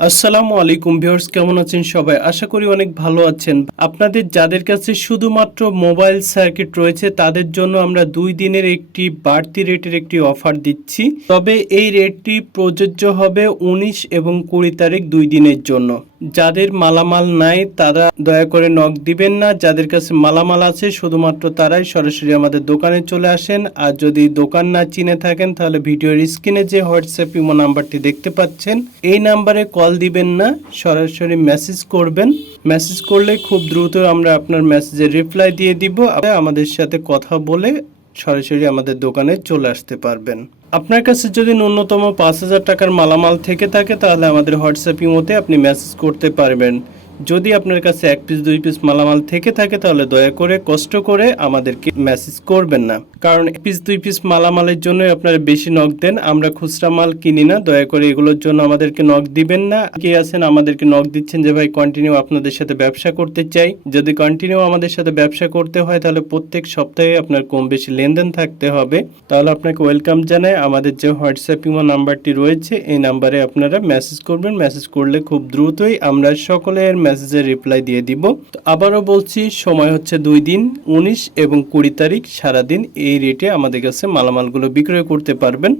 আসসালামু আলাইকুম ভিউয়ার্স, কেমন আছেন সবাই? আশা করি অনেক ভালো আছেন। আপনাদের যাদের কাছে শুধুমাত্র মোবাইল সার্কিট রয়েছে তাদের জন্য আমরা 2 দিনের একটি বাড়তি রেটের একটি অফার দিচ্ছি। তবে এই রেটটি প্রযোজ্য হবে 19 এবং 20 তারিখ 2 দিনের জন্য। যাদের মালামাল নাই তারা দয়া করে নক দিবেন না। যাদের কাছে মালামাল আছে শুধুমাত্র তারাই সরাসরি আমাদের দোকানে চলে আসেন। আর যদি দোকান না চিনে থাকেন তাহলে ভিডিওর স্ক্রিনে যে হোয়াটসঅ্যাপ ইমো নাম্বারটি দেখতে পাচ্ছেন এই নাম্বারে কল দিবেন না, সরাসরি মেসেজ করবেন। মেসেজ করলে খুব দ্রুত আমরা আপনার মেসেজের রিপ্লাই দিয়ে দিব। আমাদের সাথে কথা বলে সরাসরি আমাদের দোকানে চলে আসতে পারবেন। আপনার কাছে যদি ন্যূনতম 5,000 টাকার মালামাল থেকে থাকে তাহলে আমাদের হোয়াটসঅ্যাপ ইমোতে আপনি মেসেজ করতে পারবেন। যদি আপনার কাছে 1 পিস 2 পিস মালামাল থেকে থাকে তাহলে দয়া করে কষ্ট করে আমাদেরকে মেসেজ করবেন না, কারণ 1 পিস 2 পিস মালামালের জন্য আপনারা বেশি নক দেন। আমরা খুচরা মাল কিনি না, দয়া করে এগুলোর জন্য আমাদেরকে নক দিবেন না। কে আছেন আমাদেরকে নক দিচ্ছেন যে ভাই কন্টিনিউ আপনাদের সাথে ব্যবসা করতে চাই। যদি কন্টিনিউ আমাদের সাথে ব্যবসা করতে হয় তাহলে প্রত্যেক সপ্তাহে আপনার কম বেশি লেনদেন থাকতে হবে। তাহলে আপনাকে ওয়েলকাম জানাই। আমাদের যে হোয়াটসঅ্যাপ ইমো নাম্বারটি রয়েছে এই নাম্বারে আপনারা মেসেজ করবেন। মেসেজ করলে খুব দ্রুতই আমরা সকলের মেসেজের রিপ্লাই দিয়ে দিব। তো আবারও বলছি, সময় হচ্ছে 2 দিন, 19 এবং 20 তারিখ সারাদিন এই রেটে আমাদের কাছে মালামালগুলো বিক্রয় করতে পারবেন।